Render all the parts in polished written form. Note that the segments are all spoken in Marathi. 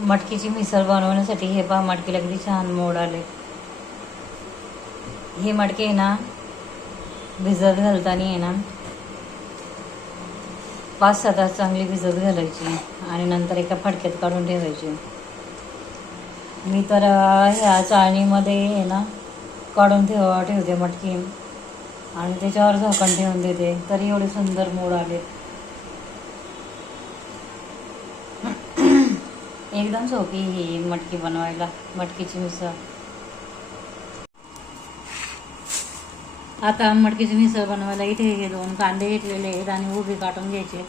मटकीची मिसळ बनवण्यासाठी हे पहा, मटकीला किती छान मोड आले. ही मटकी आहे ना, भिजत घालताना आहे ना 5-6 तास चांगली भिजत घालायची आणि नंतर एका फडक्यात काढून ठेवायची. मी तर ह्या चाळणीमध्ये आहे ना काढून ठेवते मटकी आणि त्याच्यावर झाकण ठेवून देते, तरी एवढे सुंदर मोड आले. एकदम सोपी ही मटकी बनवायला, मटकीची मिसळ. आता मटकीची मिसळ बनवायला इथे हे 2 कांदे घेतलेले आहेत आणि उभे काटून घ्यायचे.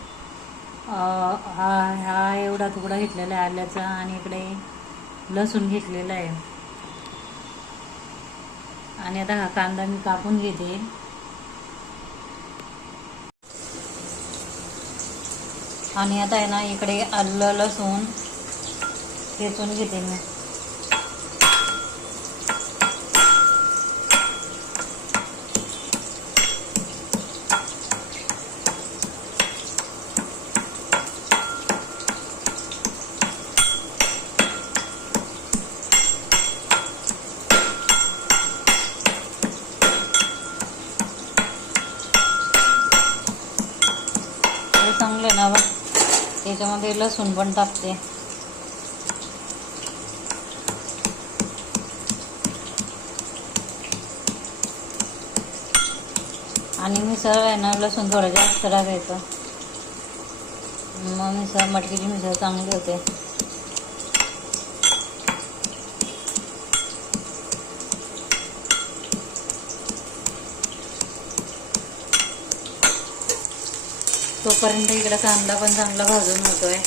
हा एवढा तुकडा घेतलेला आहे आल्याचा आणि इकडे लसूण घेतलेला आहे. आणि आता हा कांदा मी कापून घेते. आणि आता आहे ना इकडे आलं लसूण ठेचून घेते मी. हे चांगले ना बघ, त्याच्यामध्ये लसूण पण टाकते. आणि मिसळ आहे ना लसूण थोडं जास्त टाकायचं, मग मिसळ मटकीची मिसळ चांगली होते. तोपर्यंत इकडे कांदा पण चांगला भाजून होतोय.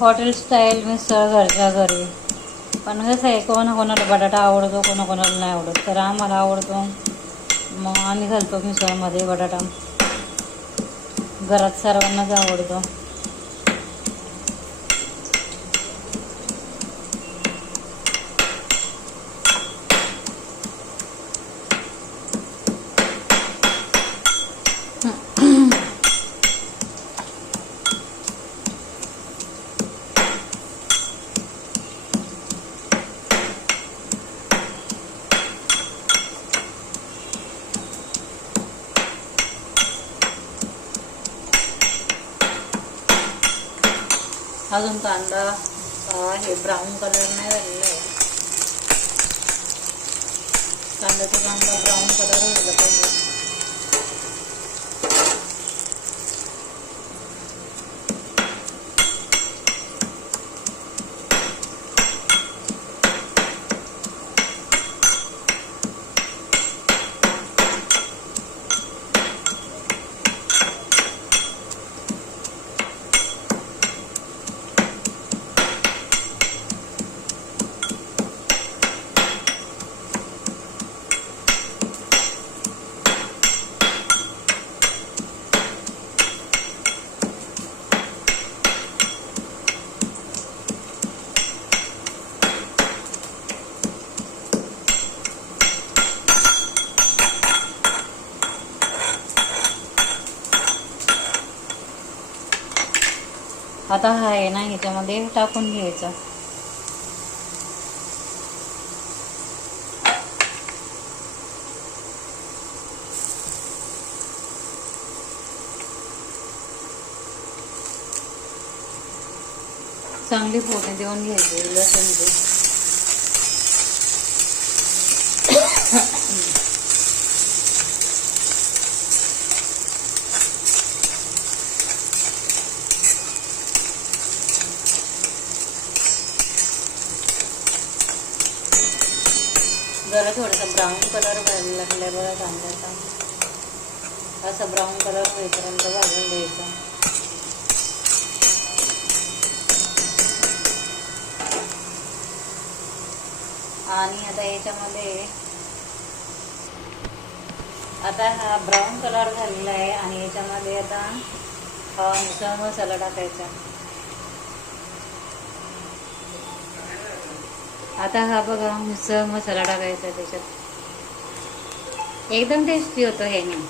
हॉटेल स्टाईल मिसळ घरच्या घरी. पण कसं आहे, कोणाकोणाला बटाटा आवडतो, कोणाकोणाला नाही आवडत. तर आम्हाला आवडतो, मग आम्ही घालतो मिसळमध्ये बटाटा. घरात सर्वांनाच आवडतो. अजून कांदा हे ब्राऊन कलर नाही झालेला आहे. कांद्याचा ब्राऊन कलर झाला पाहिजे. आता हा आहे ना ह्याच्यामध्ये टाकून घ्यायचा. चांगली फोडणी देऊन घ्यायची लसूणची. जरा थोडासा ब्राऊन कलर व्हायला लागलाय बघा कांद्याचा. असा ब्राऊन कलर होईपर्यंत भाजून द्यायचा. आणि आता याच्यामध्ये आता हा ब्राऊन कलर झालेला आहे आणि याच्यामध्ये आता हा मिसळ मसाला टाकायचा. आता हा बघा मिसळ मसाला टाकायचा त्याच्यात. एकदम टेस्टी होतं हे नाही.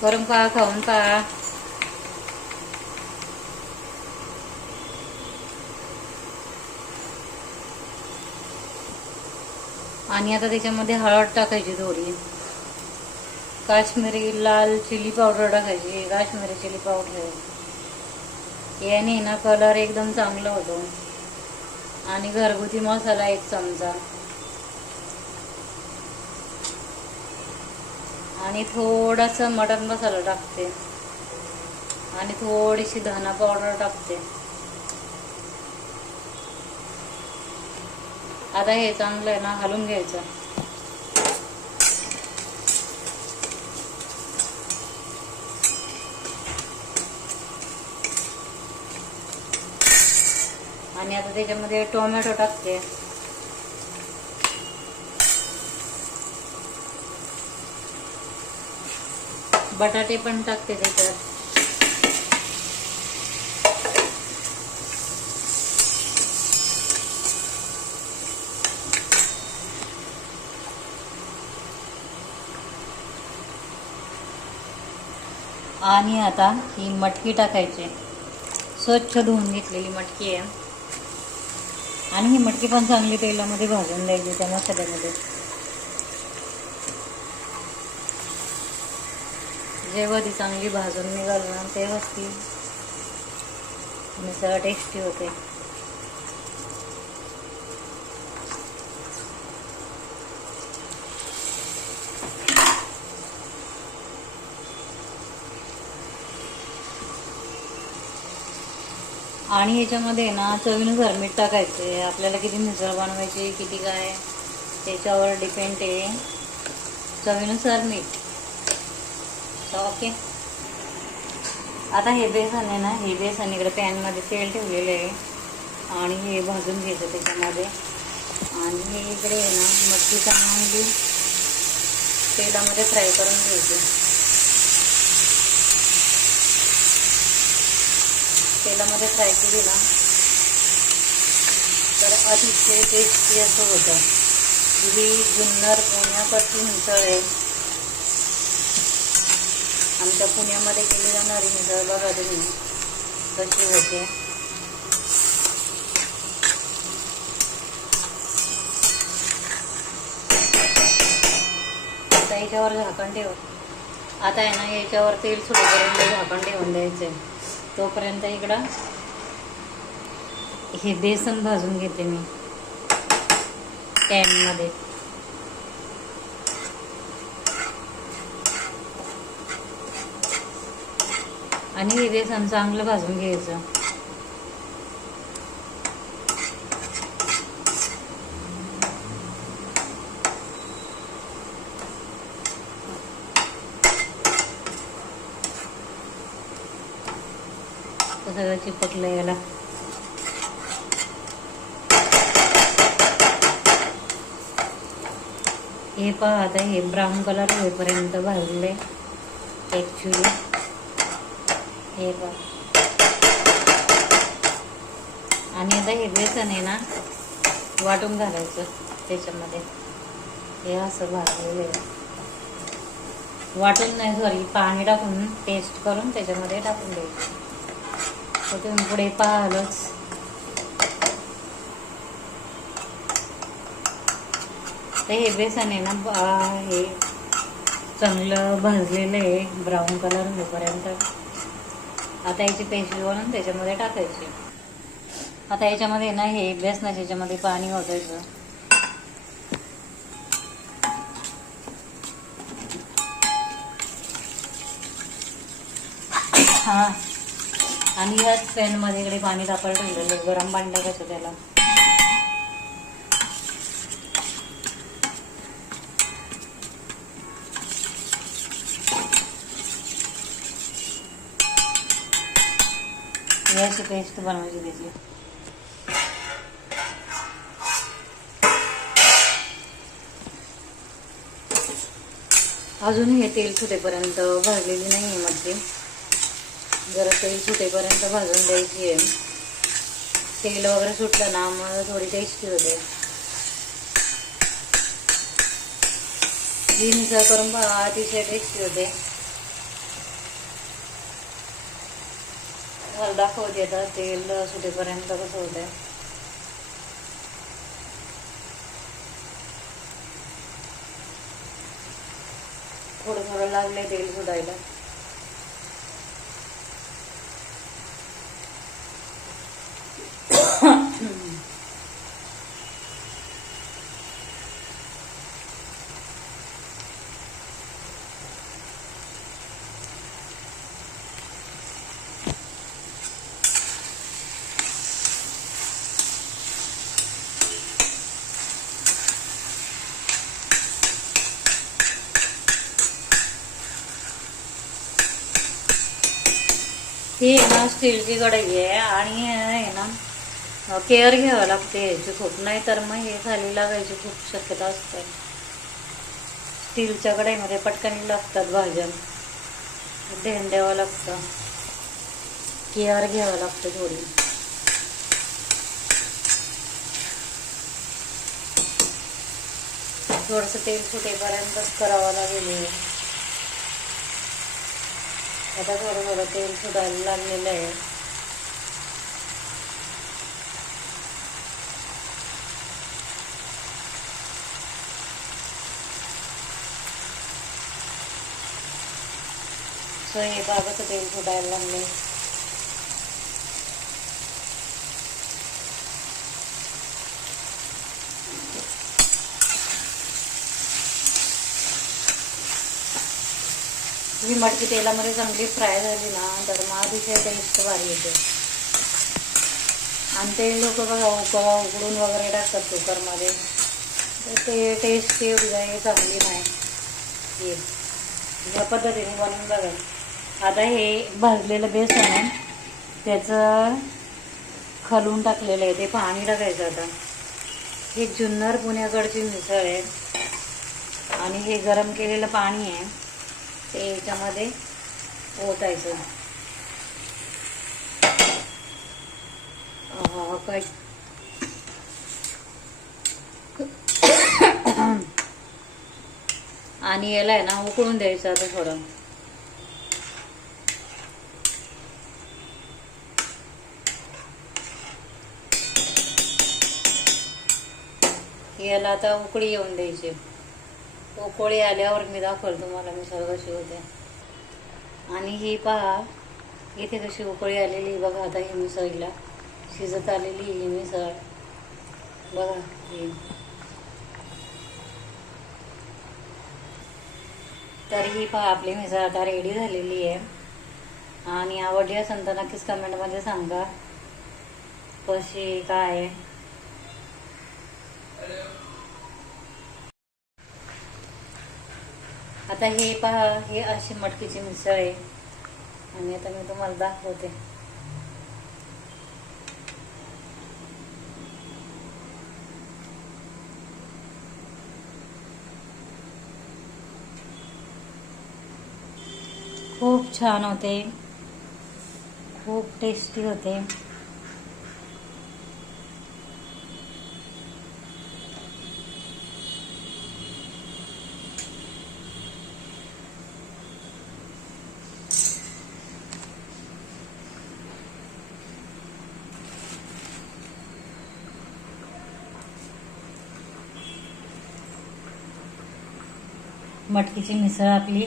करून पहा, खाऊन पहा. आणि आता त्याच्यामध्ये हळद टाकायची थोडी, काश्मीरी लाल चिली पावडर टाकायची, काश्मीरी चिली पावडर. याने ना कलर एकदम चांगला होतो. आणि घरगुती मसाला 1 चमचा आणि थोडासा मटन मसाला टाकते आणि थोडीशी धना पावडर टाकते. आता हे चांगलं आहे ना हलवून घ्यायचं. आणि आता त्याच्यामध्ये टोमॅटो टाकते. बटाटे पण टाकते त्याच्यात. आणि आता ही मटकी टाकायची. स्वच्छ धुवून घेतलेली मटकी आहे. आणि ही मटकी पण चांगली तेलामध्ये भाजून द्यायची त्या मसाल्यामध्ये. जेव्हा ती चांगली भाजून निघाल ना तेव्हाच ती मिसळ टेस्टी होते. आणि याच्यामध्ये ना चवीनुसार मीठ टाकायचे. आपल्याला किती मिसळ बनवायची, किती काय त्याच्यावर डिपेंड आहे. चवीनुसार मीठ. ओके. आता हे बेसन आहे ना, हे बेसन इकडे पॅनमध्ये तेल ठेवलेलं आहे आणि हे भाजून घ्यायचं त्याच्यामध्ये. आणि हे इकडे आहे ना मटकी चांगली तेलामध्ये फ्राय करून घ्यायची. तेलामध्ये फ्राय केली ना तर अतिशय टेस्टी असं होतं. ही जुन्नर पुण्याकडची मिसळ आहे. आमच्या पुण्यामध्ये केली जाणारी मिसळ बघा तुम्ही कशी होते. आता याच्यावर झाकण ठेव. आता आहे ना याच्यावर तेल सुटेपर्यंत झाकण ठेवून द्यायचं आहे. तोपर्यंत इकडं हे बेसन भाजून घेते मी पॅनमध्ये. आणि हे बेसन चांगलं भाजून घ्यायचं. सगळं चिपकलं याला. हे पहा आता हे ब्राऊन कलर होईपर्यंत भाजले ॲक्च्युली. हे पहा. आणि आता हे बेसन आहे ना वाटून घालायचं त्याच्यामध्ये. हे असं भाजलेलं आहे. वाटून नाही, सॉरी, पाणी टाकून पेस्ट करून त्याच्यामध्ये टाकून द्यायचं. तर तुम्ही पुढे पाहालच. तर हे बेसन आहे ना हे चांगलं भाजलेलं आहे ब्राऊन कलर होईपर्यंत. आता याची पेस्ट बनवून त्याच्यामध्ये टाकायची. आता याच्यामध्ये ना हे बेसनाच्या याच्यामध्ये पाणी ओतायचं. हा. आणि याच पॅनमध्ये इकडे पाणी तापायला ठेवलेलं, गरम पाणी टाकायचं त्याला. याची पेस्ट बनवायची त्याची. अजून हे तेल सुटेपर्यंत भाजलेली नाही आहे मटकी. जरा तेल सुटेपर्यंत भाजून द्यायची आहे. तेल वगैरे सुटलं ना मग थोडी टेस्टी होते. ही मिसळ करून पहा, अतिशय टेस्टी होते. मला दाखवते आता तेल सुटेपर्यंत कसं होतंय. थोडं थोडं लागलंय तेल सुटायला. ही ना स्टीलची कढई आहे आणि आहे ना केअर घ्यावं लागते याची खूप, नाही तर मग हे खाली लागायची खूप शक्यता असते. स्टीलच्या कढईमध्ये पटकन लागतात भाज्या, ध्यान द्यावं लागतं, केअर घ्यावं लागतं थोडी. थोडंसं तेल सुटेपर्यंतच करावं लागेल. आता थोडं थोडं तेल सुटायला लागलेलं आहे. हे बागाचं तेल सुटायला लागले. ही मटकी तेलामध्ये चांगली फ्राय झाली ना तर मग अतिशय टेस्ट भारी येते. आणि ते लोक बघा उकडून वगैरे टाकतात कुकरमध्ये, तर ते टेस्ट एवढी काही चांगली नाही. हे या पद्धतीने बनवून बघा. आता हे भाजलेलं बेसन आहे त्याचं खलून टाकलेलं आहे, ते पाणी टाकायचं. आता हे जुन्नर पुण्याकडची मिसळ आहे आणि हे गरम केलेलं पाणी आहे ते याच्यामध्ये ओतायचं. काय आणि याला आहे ना उकळून द्यायचं. आता थोडं याला आता उकळी येऊन द्यायची. उकळी आल्यावर मी दाखवलं तुम्हाला मिसळ कशी होते. आणि ही पहा इथे कशी उकळी आलेली बघा. आता ही मिसळीला शिजत आलेली ही मिसळ बघा. तर ही पहा आपली मिसळ आता रेडी झालेली आहे. आणि आवडली असेल तर नक्कीच कमेंटमध्ये सांगा कशी काय. आता हे पहा हे अशी मटकीची मिसळ आहे आणि आता मी तुम्हाला दाखवते. खूप छान होते, खूप टेस्टी होते. मटकीची मिसळ आपली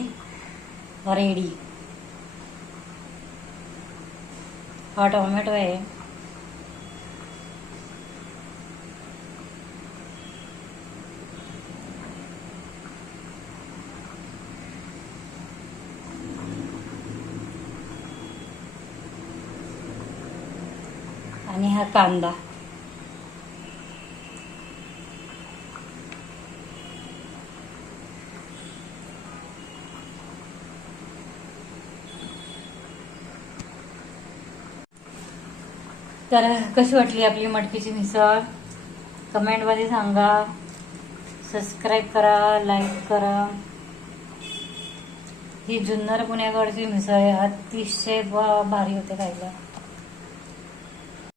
रेडी. हा टोमॅटो आहे. आणि हा कांदा. तर कशी वाटली आपली मटकीची मिसळ कमेंटमध्ये सांगा. सबस्क्राईब करा, लाईक करा. ही जुन्नर पुण्याकडची मिसळ आहे, अतिशय भारी होते खायला.